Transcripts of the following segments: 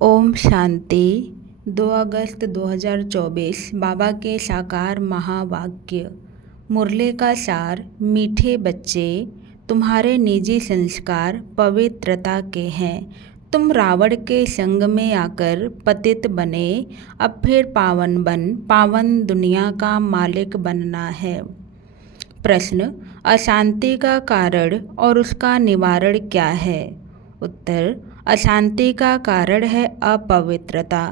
ओम शांति। 2 अगस्त 2024 बाबा के साकार महावाक्य। मुरली का सार। मीठे बच्चे, तुम्हारे निजी संस्कार पवित्रता के हैं। तुम रावण के संग में आकर पतित बने, अब फिर पावन दुनिया का मालिक बनना है। प्रश्न, अशांति का कारण और उसका निवारण क्या है? उत्तर, अशांति का कारण है अपवित्रता।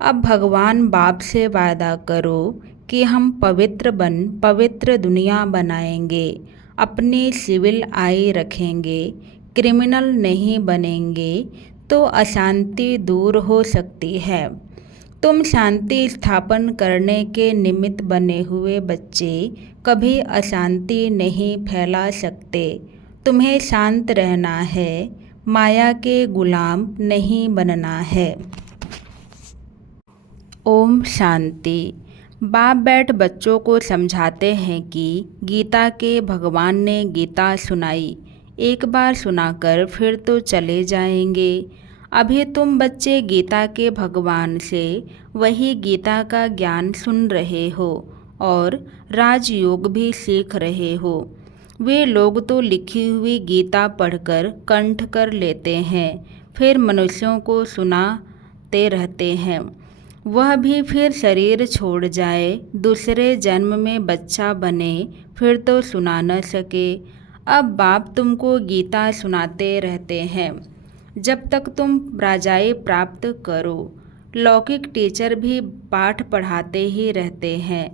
अब भगवान बाप से वादा करो कि हम पवित्र दुनिया बनाएंगे, अपनी सिविल आई रखेंगे, क्रिमिनल नहीं बनेंगे, तो अशांति दूर हो सकती है। तुम शांति स्थापन करने के निमित्त बने हुए बच्चे कभी अशांति नहीं फैला सकते। तुम्हें शांत रहना है, माया के गुलाम नहीं बनना है। ओम शांति। बाप बैठ बच्चों को समझाते हैं कि गीता के भगवान ने गीता सुनाई, एक बार सुनाकर फिर तो चले जाएंगे। अभी तुम बच्चे गीता के भगवान से वही गीता का ज्ञान सुन रहे हो और राजयोग भी सीख रहे हो। वे लोग तो लिखी हुई गीता पढ़कर कंठ कर लेते हैं, फिर मनुष्यों को सुनाते रहते हैं। वह भी फिर शरीर छोड़ जाए, दूसरे जन्म में बच्चा बने, फिर तो सुना न सके। अब बाप तुमको गीता सुनाते रहते हैं जब तक तुम राजाई प्राप्त करो। लौकिक टीचर भी पाठ पढ़ाते ही रहते हैं,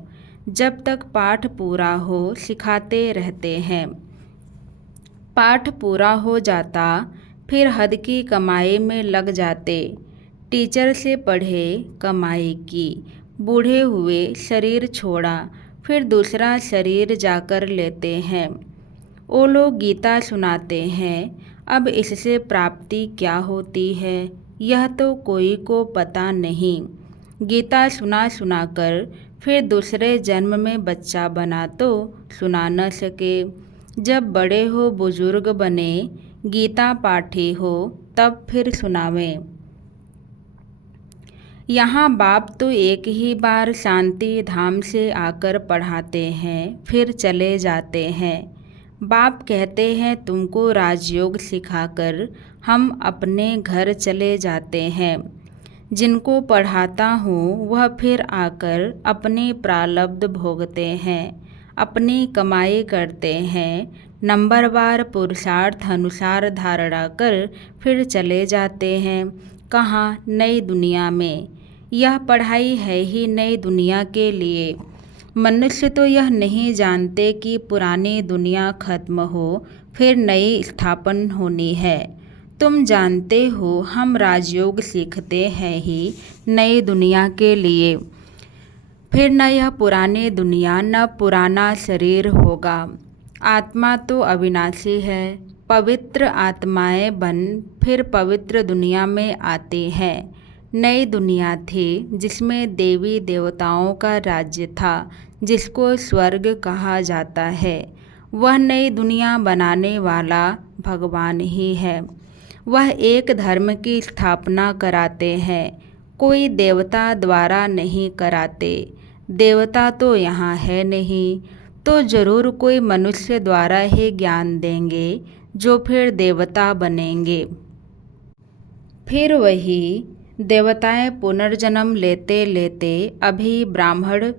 जब तक पाठ पूरा हो सिखाते रहते हैं। पाठ पूरा हो जाता फिर हद की कमाई में लग जाते। टीचर से पढ़े कमाई की, बूढ़े हुए शरीर छोड़ा, फिर दूसरा शरीर जाकर लेते हैं। वो लोग गीता सुनाते हैं, अब इससे प्राप्ति क्या होती है यह तो कोई को पता नहीं। गीता सुना कर फिर दूसरे जन्म में बच्चा बना तो सुना न सके। जब बड़े हो बुजुर्ग बने, गीता पाठी हो, तब फिर सुनावें। यहाँ बाप तो एक ही बार शांति धाम से आकर पढ़ाते हैं, फिर चले जाते हैं। बाप कहते हैं तुमको राजयोग सिखाकर हम अपने घर चले जाते हैं। जिनको पढ़ाता हूँ वह फिर आकर अपने प्रारब्ध भोगते हैं, अपनी कमाई करते हैं, नंबरवार पुरुषार्थ अनुसार धारणा कर फिर चले जाते हैं। कहाँ? नई दुनिया में। यह पढ़ाई है ही नई दुनिया के लिए। मनुष्य तो यह नहीं जानते कि पुरानी दुनिया खत्म हो फिर नई स्थापन होनी है। तुम जानते हो हम राजयोग सीखते हैं ही नई दुनिया के लिए। फिर न यह पुरानी दुनिया न पुराना शरीर होगा। आत्मा तो अविनाशी है। पवित्र आत्माएं बन फिर पवित्र दुनिया में आती हैं। नई दुनिया थी जिसमें देवी देवताओं का राज्य था, जिसको स्वर्ग कहा जाता है। वह नई दुनिया बनाने वाला भगवान ही है। वह एक धर्म की स्थापना कराते हैं, कोई देवता द्वारा नहीं कराते। देवता तो यहाँ है नहीं, तो जरूर कोई मनुष्य द्वारा ही ज्ञान देंगे, जो फिर देवता बनेंगे। फिर वही देवताएं पुनर्जन्म लेते लेते अभी ब्राह्मण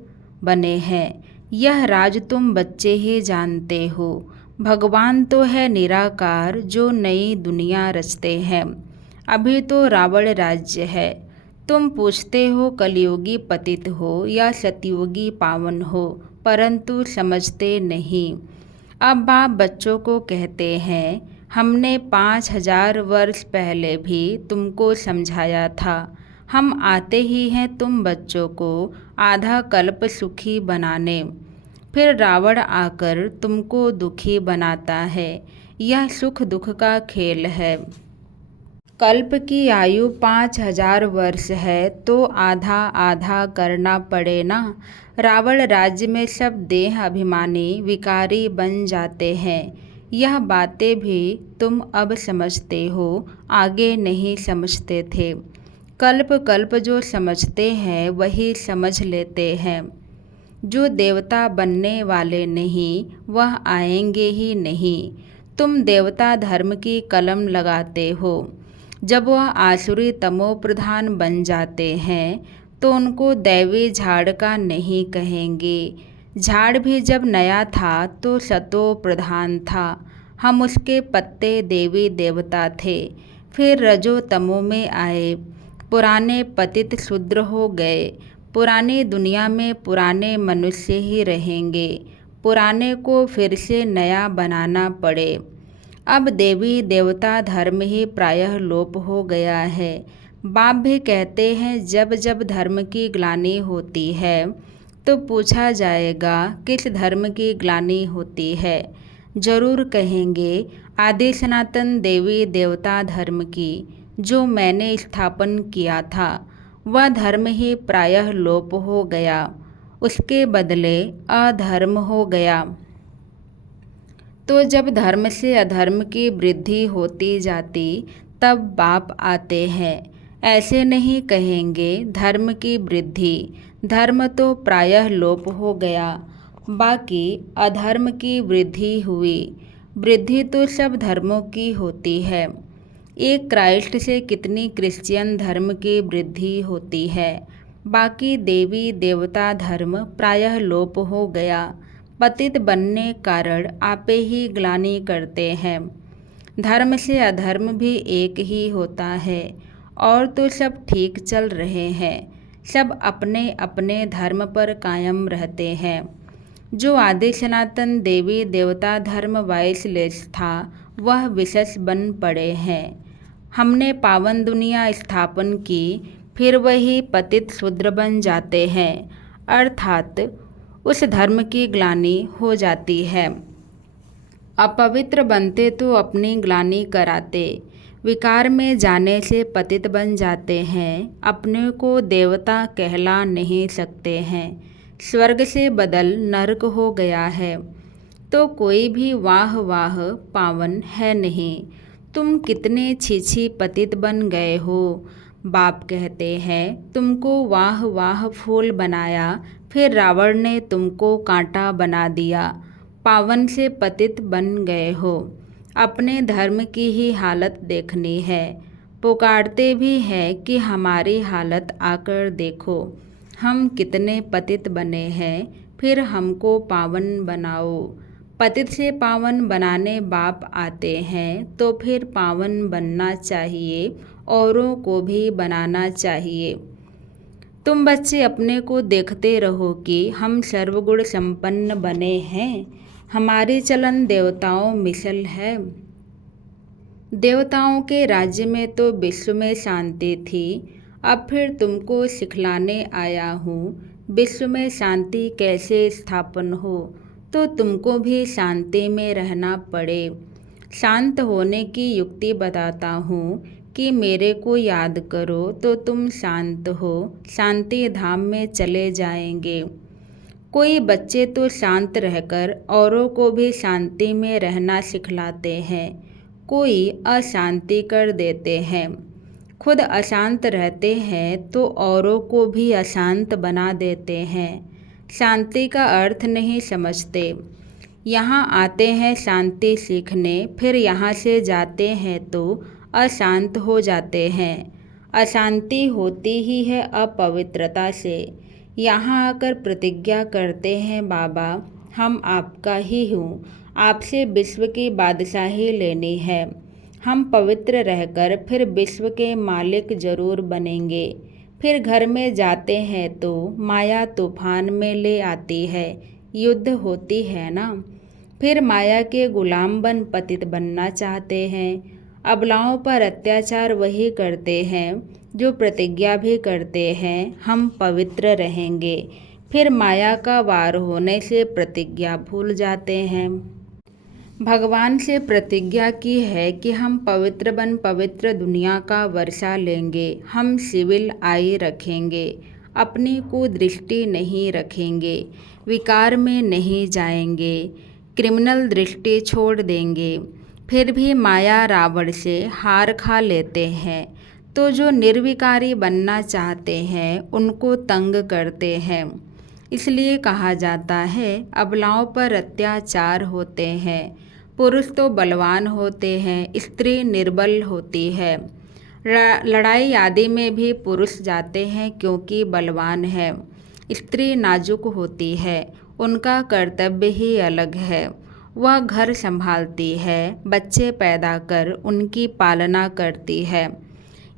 बने हैं। यह राज तुम बच्चे ही जानते हो। भगवान तो है निराकार जो नई दुनिया रचते हैं। अभी तो रावण राज्य है। तुम पूछते हो कलयुगी पतित हो या सतयुगी पावन हो, परंतु समझते नहीं। अब बाप बच्चों को कहते हैं हमने 5000 वर्ष पहले भी तुमको समझाया था। हम आते ही हैं तुम बच्चों को आधा कल्प सुखी बनाने। फिर रावण आकर तुमको दुखी बनाता है। यह सुख दुख का खेल है। कल्प की आयु 5000 वर्ष है तो आधा आधा करना पड़े ना। रावण राज्य में सब देह अभिमानी विकारी बन जाते हैं। यह बातें भी तुम अब समझते हो, आगे नहीं समझते थे। कल्प कल्प जो समझते हैं वही समझ लेते हैं। जो देवता बनने वाले नहीं वह आएंगे ही नहीं। तुम देवता धर्म की कलम लगाते हो। जब वह आसुरी तमो प्रधान बन जाते हैं तो उनको दैवी झाड़ का नहीं कहेंगे। झाड़ भी जब नया था तो सतो प्रधान था। हम उसके पत्ते देवी देवता थे। फिर रजो तमो में आए, पुराने पतित शूद्र हो गए। पुरानी दुनिया में पुराने मनुष्य ही रहेंगे। पुराने को फिर से नया बनाना पड़े। अब देवी देवता धर्म ही प्रायः लोप हो गया है। बाप भी कहते हैं जब जब धर्म की ग्लानि होती है तो पूछा जाएगा किस धर्म की ग्लानि होती है। जरूर कहेंगे आदि सनातन देवी देवता धर्म की, जो मैंने स्थापन किया था वह धर्म ही प्रायः लोप हो गया। उसके बदले अधर्म हो गया। तो जब धर्म से अधर्म की वृद्धि होती जाती तब बाप आते हैं। ऐसे नहीं कहेंगे धर्म की वृद्धि। धर्म तो प्रायः लोप हो गया, बाकी अधर्म की वृद्धि हुई। वृद्धि तो सब धर्मों की होती है। एक क्राइस्ट से कितनी क्रिश्चियन धर्म की वृद्धि होती है। बाकी देवी देवता धर्म प्रायः लोप हो गया। पतित बनने कारण आपे ही ग्लानि करते हैं। धर्म से अधर्म भी एक ही होता है और तो सब ठीक चल रहे हैं। सब अपने अपने धर्म पर कायम रहते हैं। जो आदि सनातन देवी देवता धर्म वाइसलेस था वह विशेष बन पड़े हैं। हमने पावन दुनिया स्थापन की, फिर वही पतित शूद्र बन जाते हैं, अर्थात उस धर्म की ग्लानि हो जाती है। अपवित्र बनते तो अपनी ग्लानि कराते। विकार में जाने से पतित बन जाते हैं। अपने को देवता कहला नहीं सकते हैं। स्वर्ग से बदल नरक हो गया है तो कोई भी वाह वाह पावन है नहीं। तुम कितने छीछी पतित बन गए हो। बाप कहते हैं तुमको वाह वाह फूल बनाया, फिर रावण ने तुमको कांटा बना दिया। पावन से पतित बन गए हो। अपने धर्म की ही हालत देखनी है। पुकारते भी हैं कि हमारी हालत आकर देखो। हम कितने पतित बने हैं, फिर हमको पावन बनाओ। पतित से पावन बनाने बाप आते हैं तो फिर पावन बनना चाहिए, औरों को भी बनाना चाहिए। तुम बच्चे अपने को देखते रहो कि हम सर्वगुण संपन्न बने हैं। हमारी चलन देवताओं मिसल है। देवताओं के राज्य में तो विश्व में शांति थी। अब फिर तुमको सिखलाने आया हूँ विश्व में शांति कैसे स्थापन हो, तो तुमको भी शांति में रहना पड़े। शांत होने की युक्ति बताता हूँ कि मेरे को याद करो तो तुम शांत हो, शांति धाम में चले जाएंगे। कोई बच्चे तो शांत रहकर औरों को भी शांति में रहना सिखलाते हैं। कोई अशांति कर देते हैं। खुद अशांत रहते हैं तो औरों को भी अशांत बना देते हैं। शांति का अर्थ नहीं समझते। यहाँ आते हैं शांति सीखने, फिर यहाँ से जाते हैं तो अशांत हो जाते हैं। अशांति होती ही है अपवित्रता से। यहाँ आकर प्रतिज्ञा करते हैं बाबा हम आपका ही हूँ, आपसे विश्व की बादशाही लेनी है। हम पवित्र रहकर फिर विश्व के मालिक जरूर बनेंगे। फिर घर में जाते हैं तो माया तूफान में ले आती है, युद्ध होती है ना। फिर माया के गुलाम बन पतित बनना चाहते हैं। अबलाओं पर अत्याचार वही करते हैं जो प्रतिज्ञा भी करते हैं हम पवित्र रहेंगे। फिर माया का वार होने से प्रतिज्ञा भूल जाते हैं। भगवान से प्रतिज्ञा की है कि हम पवित्र बन पवित्र दुनिया का वर्षा लेंगे। हम सिविल आई रखेंगे, अपनी कुदृष्टि नहीं रखेंगे, विकार में नहीं जाएंगे, क्रिमिनल दृष्टि छोड़ देंगे। फिर भी माया रावण से हार खा लेते हैं तो जो निर्विकारी बनना चाहते हैं उनको तंग करते हैं। इसलिए कहा जाता है अबलाओं पर अत्याचार होते हैं। पुरुष तो बलवान होते हैं, स्त्री निर्बल होती है। लड़ाई आदि में भी पुरुष जाते हैं क्योंकि बलवान है। स्त्री नाजुक होती है, उनका कर्तव्य ही अलग है। वह घर संभालती है, बच्चे पैदा कर उनकी पालना करती है।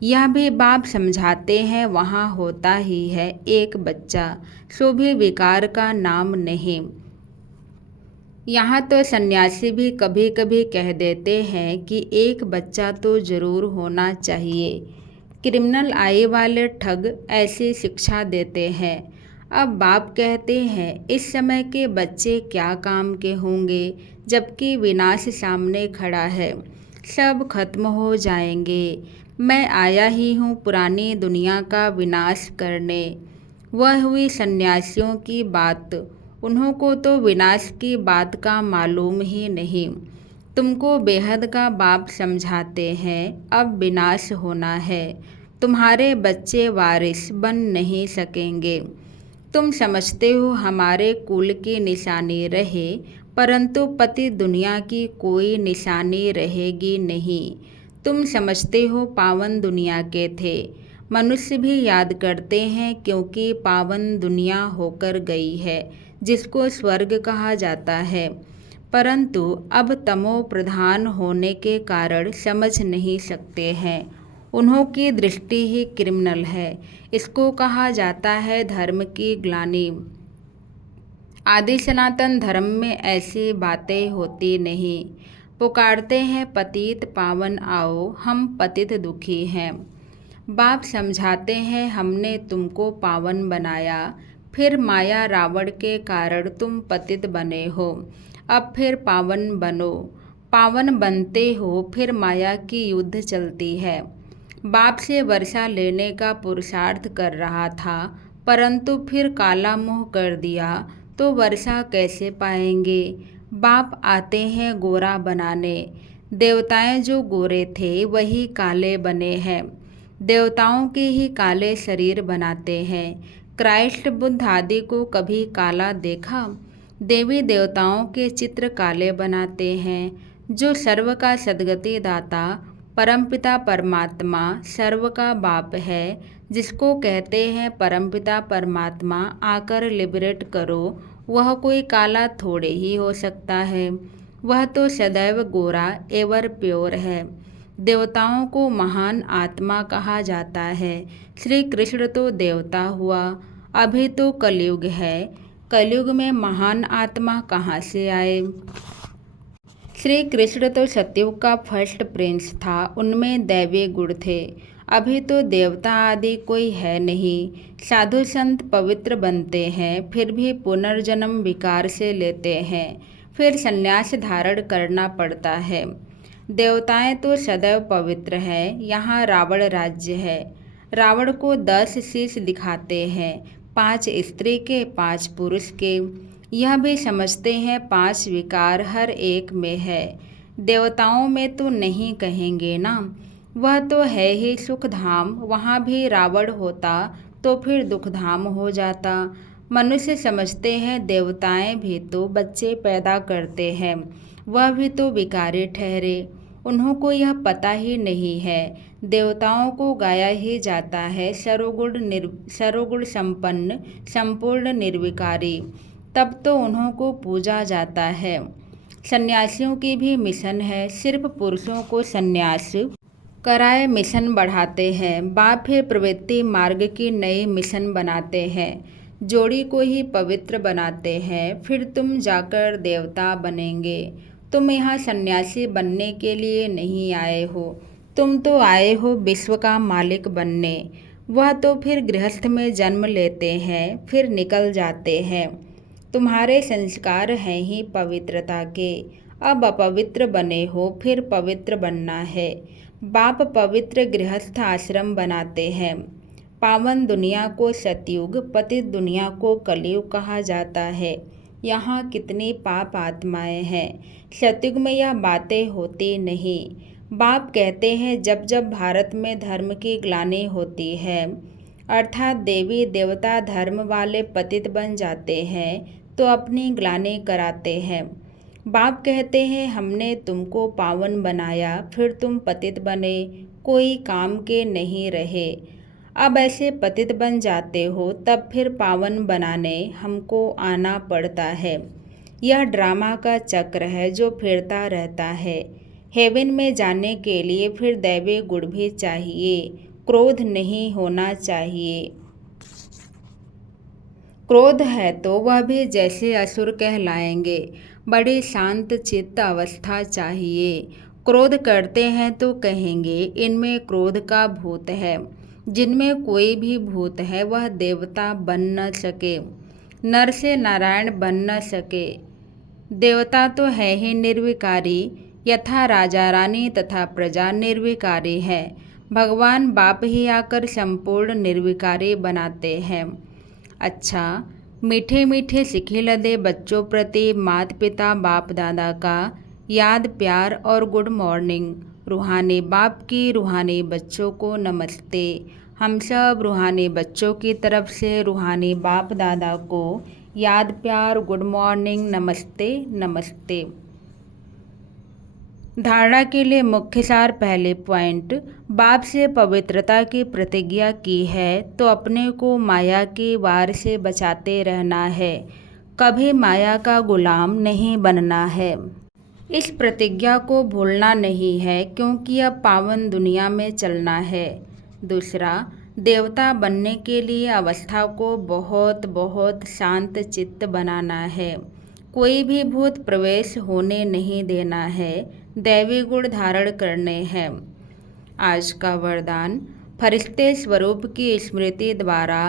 यह भी बाप समझाते हैं वहाँ होता ही है एक बच्चा, सो भी विकार का नाम नहीं। यहाँ तो सन्यासी भी कभी कभी कह देते हैं कि एक बच्चा तो जरूर होना चाहिए। क्रिमिनल आय वाले ठग ऐसी शिक्षा देते हैं। अब बाप कहते हैं इस समय के बच्चे क्या काम के होंगे, जबकि विनाश सामने खड़ा है, सब खत्म हो जाएंगे। मैं आया ही हूँ पुरानी दुनिया का विनाश करने। वह हुई सन्यासियों की बात, उन्हों को तो विनाश की बात का मालूम ही नहीं। तुमको बेहद का बाप समझाते हैं अब विनाश होना है, तुम्हारे बच्चे वारिस बन नहीं सकेंगे। तुम समझते हो हमारे कुल की निशानी रहे, परंतु पति दुनिया की कोई निशानी रहेगी नहीं। तुम समझते हो पावन दुनिया के थे, मनुष्य भी याद करते हैं क्योंकि पावन दुनिया होकर गई है जिसको स्वर्ग कहा जाता है। परंतु अब तमो प्रधान होने के कारण समझ नहीं सकते हैं। उन्हों की दृष्टि ही क्रिमिनल है। इसको कहा जाता है धर्म की ग्लानि। आदि सनातन धर्म में ऐसी बातें होती नहीं। पुकारते हैं पतित पावन आओ, हम पतित दुखी हैं। बाप समझाते हैं हमने तुमको पावन बनाया, फिर माया रावण के कारण तुम पतित बने हो, अब फिर पावन बनो। पावन बनते हो फिर माया की युद्ध चलती है। बाप से वर्षा लेने का पुरुषार्थ कर रहा था, परंतु फिर काला मुँह कर दिया तो वर्षा कैसे पाएंगे। बाप आते हैं गोरा बनाने। देवताएं जो गोरे थे वही काले बने हैं। देवताओं के ही काले शरीर बनाते हैं। क्राइस्ट बुद्ध आदि को कभी काला देखा? देवी देवताओं के चित्र काले बनाते हैं। जो सर्व का सद्गति दाता परमपिता परमात्मा सर्व का बाप है, जिसको कहते हैं परमपिता परमात्मा आकर लिबरेट करो, वह कोई काला थोड़े ही हो सकता है। वह तो सदैव गोरा एवर प्योर है। देवताओं को महान आत्मा कहा जाता है। श्री कृष्ण तो देवता हुआ, अभी तो कलयुग है। कलयुग में महान आत्मा कहाँ से आए? श्री कृष्ण तो सतयुग का फर्स्ट प्रिंस था, उनमें दैवीय गुण थे। अभी तो देवता आदि कोई है नहीं। साधु संत पवित्र बनते हैं, फिर भी पुनर्जन्म विकार से लेते हैं, फिर संन्यास धारण करना पड़ता है। देवताएं तो सदैव पवित्र हैं। यहाँ रावण राज्य है। रावण को 10 शीश दिखाते हैं, 5 स्त्री के 5 पुरुष के। यह भी समझते हैं 5 विकार हर एक में है। देवताओं में तो नहीं कहेंगे ना, वह तो है ही सुखधाम। वहाँ भी रावण होता तो फिर दुखधाम हो जाता। मनुष्य समझते हैं देवताएं भी तो बच्चे पैदा करते हैं, वह भी तो विकारी ठहरे। उन्हों को यह पता ही नहीं है। देवताओं को गाया ही जाता है सर्वगुण संपन्न संपूर्ण निर्विकारी, तब तो उन्हों को पूजा जाता है। सन्यासियों की भी मिशन है, सिर्फ पुरुषों को सन्यास कराए मिशन बढ़ाते हैं। बाप फिर प्रवृत्ति मार्ग की नई मिशन बनाते हैं, जोड़ी को ही पवित्र बनाते हैं। फिर तुम जाकर देवता बनेंगे। तुम यहाँ सन्यासी बनने के लिए नहीं आए हो, तुम तो आए हो विश्व का मालिक बनने। वह तो फिर गृहस्थ में जन्म लेते हैं, फिर निकल जाते हैं। तुम्हारे संस्कार हैं ही पवित्रता के, अब अपवित्र बने हो, फिर पवित्र बनना है। बाप पवित्र गृहस्थ आश्रम बनाते हैं। पावन दुनिया को सतयुग, पतित दुनिया को कलयुग कहा जाता है। यहाँ कितनी पाप आत्माएं हैं। सतयुग में यह बातें होती नहीं। बाप कहते हैं जब जब भारत में धर्म की ग्लानि होती है, अर्थात देवी देवता धर्म वाले पतित बन जाते हैं, तो अपनी ग्लानि कराते हैं। बाप कहते हैं हमने तुमको पावन बनाया, फिर तुम पतित बने, कोई काम के नहीं रहे। अब ऐसे पतित बन जाते हो, तब फिर पावन बनाने हमको आना पड़ता है। यह ड्रामा का चक्र है जो फिरता रहता है। हेवन में जाने के लिए फिर दैवी गुण भी चाहिए, क्रोध नहीं होना चाहिए। क्रोध है तो वह भी जैसे असुर कहलाएंगे। बड़ी शांत चित्त अवस्था चाहिए। क्रोध करते हैं तो कहेंगे इनमें क्रोध का भूत है। जिनमें कोई भी भूत है वह देवता बन न सके, नर से नारायण बन न सके। देवता तो है ही निर्विकारी, यथा राजा रानी तथा प्रजा निर्विकारी है। भगवान बाप ही आकर संपूर्ण निर्विकारी बनाते हैं। अच्छा, मीठे मीठे सिखे लदे बच्चों प्रति माता पिता बाप दादा का याद प्यार और गुड मॉर्निंग। रूहानी बाप की रूहानी बच्चों को नमस्ते। हम सब रूहानी बच्चों की तरफ से रूहानी बाप दादा को याद प्यार गुड मॉर्निंग नमस्ते नमस्ते। धारणा के लिए मुख्य सार। पहले पॉइंट, बाप से पवित्रता की प्रतिज्ञा की है तो अपने को माया के वार से बचाते रहना है, कभी माया का गुलाम नहीं बनना है। इस प्रतिज्ञा को भूलना नहीं है, क्योंकि अब पावन दुनिया में चलना है। दूसरा, देवता बनने के लिए अवस्था को बहुत बहुत शांत चित्त बनाना है। कोई भी भूत प्रवेश होने नहीं देना है। दैवी गुण धारण करने हैं। आज का वरदान, फरिश्ते स्वरूप की स्मृति द्वारा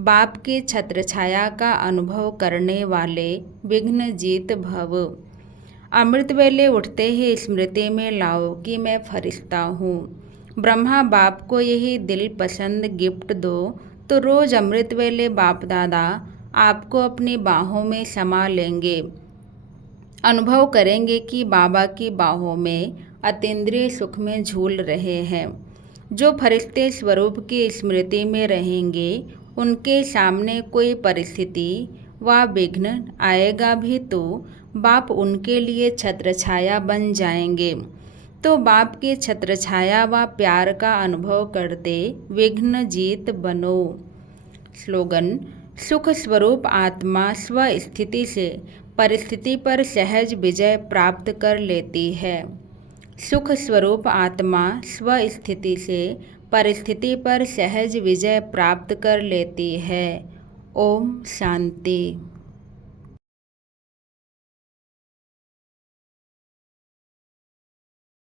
बाप की छत्र छाया का अनुभव करने वाले विघ्न जीत भव। अमृत वेले उठते ही स्मृति में लाओ कि मैं फरिश्ता हूँ। ब्रह्मा बाप को यही दिल पसंद गिफ्ट दो तो रोज़ अमृत वेले बाप दादा आपको अपनी बाहों में समा लेंगे। अनुभव करेंगे कि बाबा की बाहों में अतीन्द्रिय सुख में झूल रहे हैं। जो फरिश्ते स्वरूप की स्मृति में रहेंगे, उनके सामने कोई परिस्थिति व विघ्न आएगा भी तो बाप उनके लिए छत्रछाया बन जाएंगे। तो बाप की छत्रछाया व प्यार का अनुभव करते विघ्न जीत बनो। स्लोगन, सुख स्वरूप आत्मा स्वस्थिति से परिस्थिति पर सहज विजय प्राप्त कर लेती है। सुख स्वरूप आत्मा स्वस्थिति से परिस्थिति पर सहज विजय प्राप्त कर लेती है। ओम शांति।